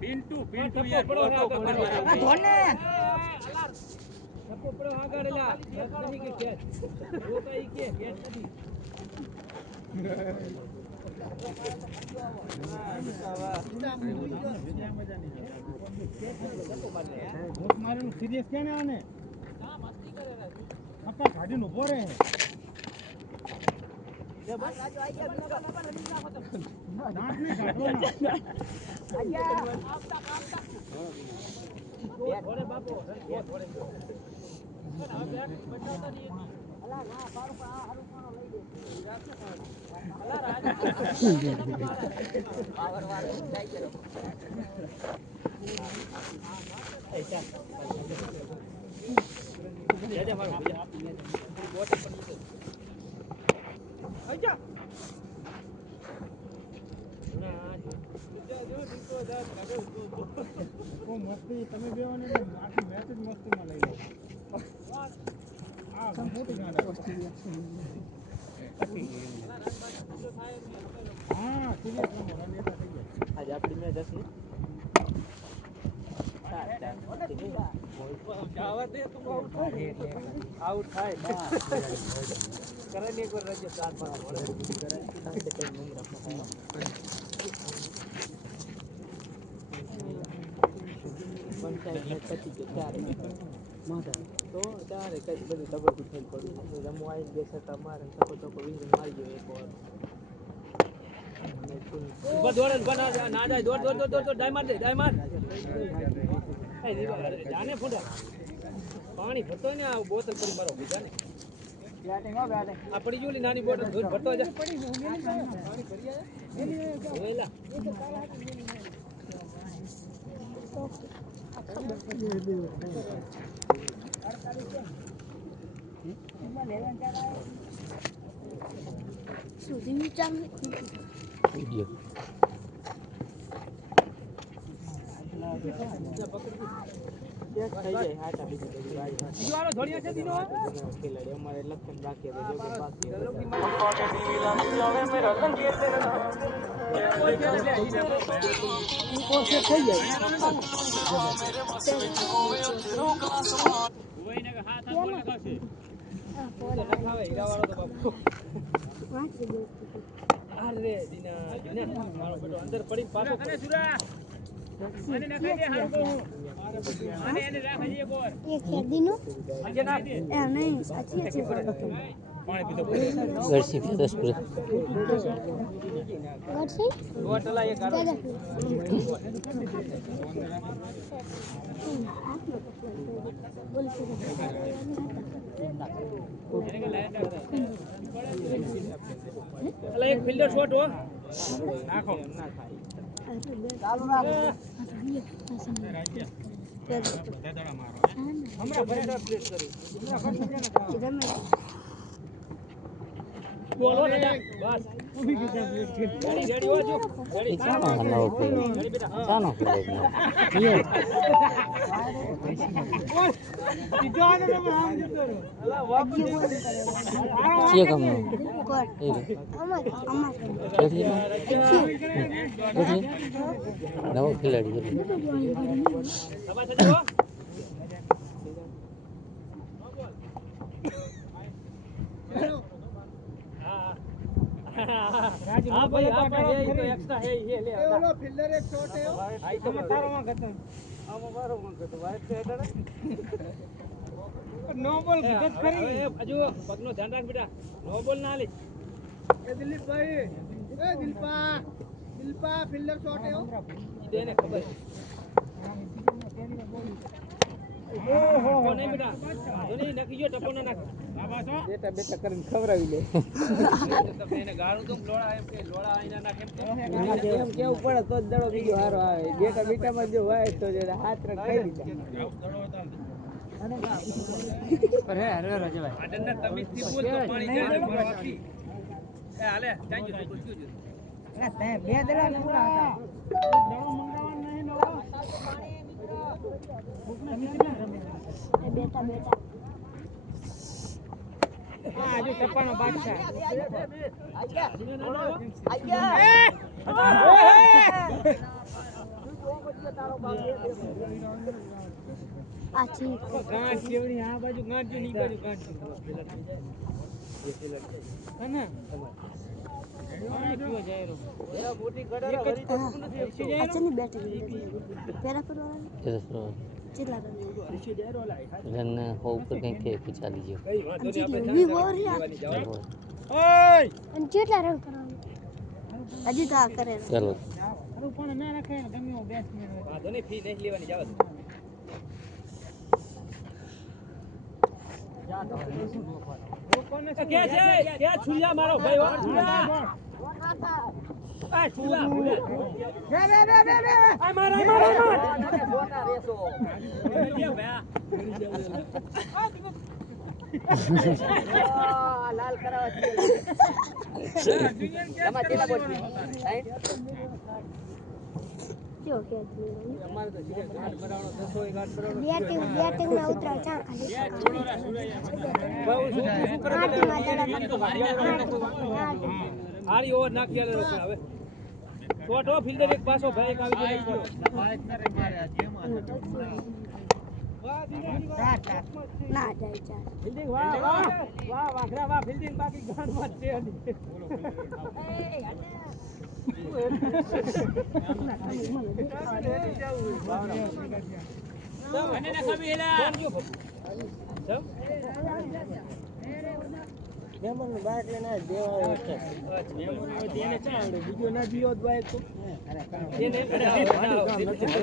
પિન્ટુ યાર ફોટો પકડવા ધોને સપો પડો આગળ લા નહીં કે કેચ રોકા ઈ કે કેચ નથી મારેનું સિરિયસ કે ને આને મસ્તી કરે રે આપા ગાડીનો ઉભો રહે બસ આજો આઈ ગયા દાંત ને કાઢો ના આયા આપતા થોડે બાપો થોડે આ બેટ બચાવતા નહીં અલા ના પારું પર આ હારું પાણો લઈ દે અલા રાજ પાવર વાળો જાય કરો ऐसा जा मारो भैया बोट पर नीचे आजा ना जो दिखो दा कागो को मस्ती તમે બેઓ ને આખી મેચ જ મસ્તીમાં લઈ લો આ મોટી ગાડા હા સિરિયસ નંબર નેતા થઈ ગયા આજ આપણી મેચ હશે आउट થાય કરને એક વાર રજો ચાર પર પંચાયત પછી કે ચાર માથા તો ચાર કઈ બધું ડબલ થઈ પડ્યું રમવાઈ દેશે તમારે સકો સકો વીર મારી ગયો એક વાર ઉભા દોડ બના ના જાય દોડ ડાય માર દે ડાય માર એ જાને ફૂંડા પાણી ભરતો ને આ બોતલ પડી મારો બીજા ને બેટિંગ હો બેટિંગ આ પડી જોલી નાની બોટલ ધોઈ ભરતો જા પડી પાણી ભરી જાય ઓલા સુધી વિચાર વિડિયો એક થઈ જાય હાટા બીજી બધી ગાડી બીજો આલો ધોળિયા છે દીનો ખેલાડી અમારે લખન બાકી છે જો કે બાકી આવે મેરા લંગીર તેરા કોસે થઈ જાય ઓઈને કે હાથ બોલ લગાવશે લખાવે હીરાવાળો તો બાપુ અરે દીના મારો બેટો અંદર પડી પાછો કરે સુરા મને નખાઈ દે હાલ કો અને એને રાખજે એક ઓર એક ખેદીનો આજે ના એ નહીં સાચી છે પાણી પીતો ગરસી 10 પર ગરસી બોટલા એક આરો અલા એક ફિલ્ડર શોટ હો નાખો ના થાય ચાલુ રાખો દાદા મારો હમણાં બરાબર પ્લેસ કરી બોલો ને બસ ઊભી ગઈ પ્લેસ કરી રેડી હો જો રેડી ચાનો હલાવ કે રેડી બેટા ચાનો કે બીજો આને આમ જતો રહો અલા વાપસ કે કામ કોર અમાર નવો ખેલાડી સભા થજો हां भाई आपका है तो एक्स्ट्रा है ये ले ओलो फील्डर एक शॉट है आई तो तारो में गतो हम मारो में गतो वाइट पे हेडर नो बॉल गत खरी अजो पगनो ध्यान राख बेटा नो बॉल ना ले ए दिलीप भाई ए दिलपा फील्डर शॉट है देने खबर ओहो नहीं बेटा धोनी नखियो टपो ना नाख बेटा કરીને ખવરાવી લે તો એને ગાળું તો લોડા એમ કે લોડા આઈના નાખ એમ કેવું પડે તો દડો બીજો હારો આવે બેટામાં જો હોય તો જે હાથ રખ ખાઈ લીધા પર હે હરે રજભાઈ આડના તમીજ થી બોલ તો પાણી જાય મારો આપી એ હાલે ચાંજો તો પૂછ્યું જો અરે તે બે દડા પૂરા હતા દડો મંગાવવા નહીં નો બેટા આજુ ટપ્પાનો બાદશાહ આ છી ગાંઠ કેવડી આ બાજુ ગાંઠ ની બાજુ ગાંઠ હને પાણી પીવા જાય રો એરા મોટી ગડર હરી તો નથી હરી જાય આ ચની બેટરી પેરા પરવાળા સરસ રો કેટલા હરી જાય રો લાય રન હો ઉપર કંઈક કે પૂછા દીજો કઈ વાંધો નહીં વી વોરિયા ઓય અને કેટલા રન કરવાનું હજી તો આ કરે ચાલો અરે પણ ના રાખે ગમે એવો બેટ્સમેન હોય વાંધો નહીં ફી નહીં લેવાની જાવ કે છે છુલિયા મારો ભાઈ હો છુલિયા આ છુલા રે આ માર બોના રેસો લે ભયા લાલ કરાવા છે તમાર તેલા બોલ જો કે અમારે તો સીધે ગાંઠ ભરાણો 10 ગાંઠ ભરાણો બેટિંગ માં ઉતરા ચા ખાલી બહુ શું કરે હારી ઓવર નાખી આલે લોકો હવે છોટો ફિલ્ડર એક પાછો ભાઈ એક આવી ગયો ના જાય ચા ફિલ્ડિંગ વાહ વાહ વાહ વાખરા વાહ ફિલ્ડિંગ બાકી ગાંઠ માં છે અને ના ખબી એલા મેમન બાઈક લઈને દેવા છે મેમન તેને ચા આવડે બીજો ના દિયો બાઈક તો એને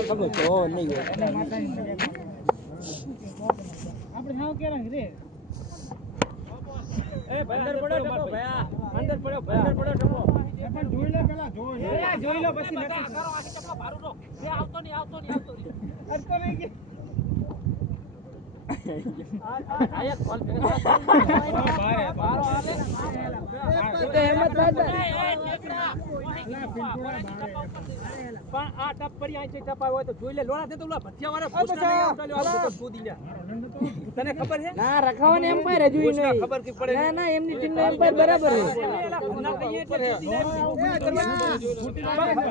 ખબર તો નહીં હોય આપણે હાવ કેરા રે એ અંદર પડ્યો ટપો ભયા અંદર પડ્યો ભયા અંદર પડ્યો ટપો પણ જોઈ લે પેલા જોઈ લો પછી નક્કી કરો આ ચપલો ભારું રો એ આવતો નહીં અડતો નહીં કે આ એક બોલ બારો આવે તો હિંમત બાદ પણ આ ટપ પડી આ છે ટપાય હોય તો જોઈ લે લોડા દે તો ઓલા ભઠિયા વાળા પૂછતા કૂદી જા તને ખબર છે ના રખાવાની એમ્પાયર હજુ ઈ નહીં ખબર કે પડે ના ના એમની ટીમ નો એમ્પાયર બરાબર છે ના કહીએ એટલે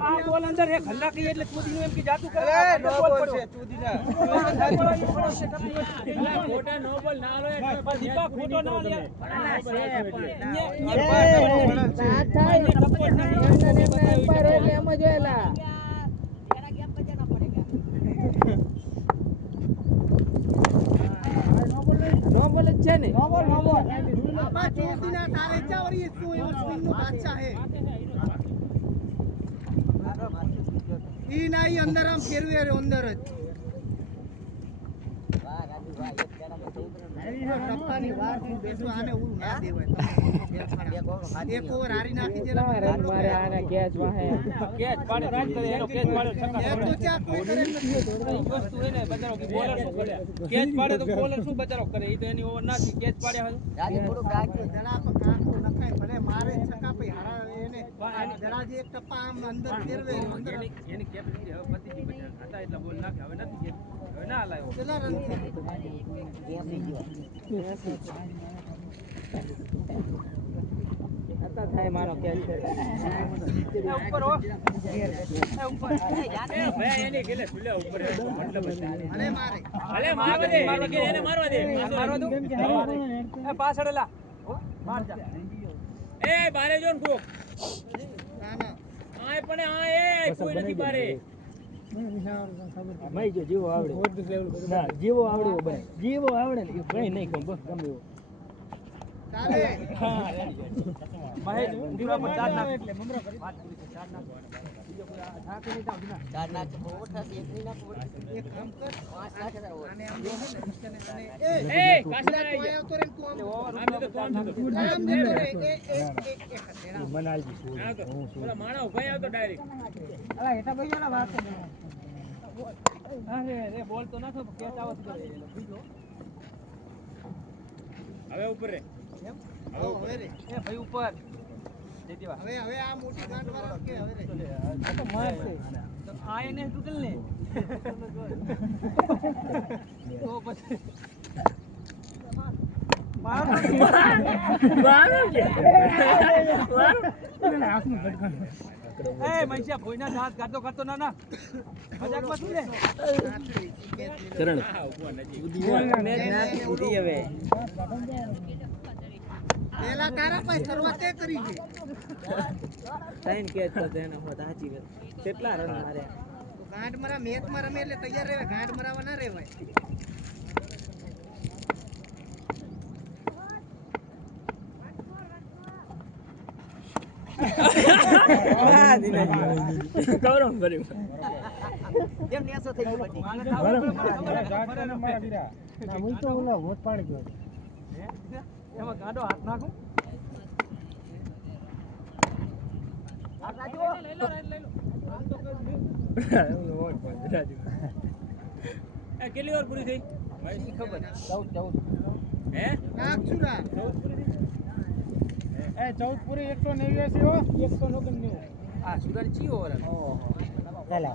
આ બોલ અંદર હે ખલ્લા કહીએ એટલે કૂદી નું એમ કે જાતું કરે નો બોલ છે કૂદી ના ખોટા નો બોલ ના લો એટલે દીપા ખોટો ના લે ના થાય એમ્પાયર એટલે એમ જ એલા નો બોલ જ છે ને નો બોલ બાબા ચોદીના તારે ચાવરી શું એવો સ્પિન નો બાદશાહ હે ઈ નાઈ અંદર આમ ફેરવે રે અંદર જ ટપ્પાની વાર થી બેસો આને ઉરું ના દેવાય એક ઓવર હારી નાખી દેલા રન મારે આને કેચ વાહે કેચ પાડે રાજ કરે એનો કેચ પાડે છક્કા એક તો ચા કોઈ કરે નથી વસ્તુ હે ને બચારો કે બોલર શું કરે કેચ પાડે તો બોલર શું બચારો કરે ઈ તો એની ઓવર નાખી કેચ પાડે હવે રાજી થોડું ગાગ્યો જરા પર કાકો નખાય ભલે મારે છક્કા પઈ હારા એને જરા જે એક ટપ્પા આમ અંદર ફેરવે અંદર એની કેપેસિટી હવે પતી ગઈ બચારા હતા એટલા બોલ નાખે હવે નથી કેચ હવે ના લાયો કેટલા રન હતા થાય મારો કેચ છે ઉપર હો ઉપર ભાઈ એની ગેલે ખુલ્લા ઉપર મતલબ અરે મારે ભલે મારવા દે એને મારવા દે મારવા દો એ પાછળલા માર જા એ બારે જોન કોક ના ના આય પણ આ એ કોઈ નથી બારે મઈ જો જીવો આવડે ના જીવો આવડે બને જીવો આવડે ને એ કઈ નહીં કહું બસ ગમે એવો ચાલે મહેશ દીવા પર ચાર નાખ એટલે મમરા કરી વાત કરી છે ચાર નાખ બીજો કોઈ થાકી નહીં થાવ ના ચાર નાખ તો ઓઠાથી એક નહીં નાખ એક કામ કર આને આમ જો એ પાછળ આવી જા તો રે તું આમ આમ તો કોણ આમ દે તો રે એ મનાલજી શું ઓલા માણા ઉભા આવતો ડાયરેક્ટ અલા એટા ભાઈ ના વાત અરે રે બોલ તો નાખો કેચ આવત કરે બીજો હવે ઉપર રે એમ હવે રે એ ભાઈ ઉપર જય દેવા હવે આ મોટી ગાંઠ વાળો કે હવે રે આ તો મારશે તો આ એને તૂટલ ને તો પછી મારો હાથમાં ભટકાણ. એ મૈસા ભોયના દાંત કાઢતો કાઢતો ના ના મજાકમાં શું લે કરણ પેલા તારા પાસે શરૂઆત એ કરી છે કેટલા રન માર્યા તો ગાંઠ મરા મેચમાં રમે એટલે તૈયાર રહેવાય ગાંઠ મરાવા ના રહેવાય ગૌરવ કર્યું. કેમ નેસો થઈ ગયો પછી એમાં ગાંડો હાથ નાખું કેટલી વાર પૂરી થઈ ખબર 14 હે નાગસુરા એ 14 પૂરી 189 હો 199. આ સુગર ચી ઓવર ચાલો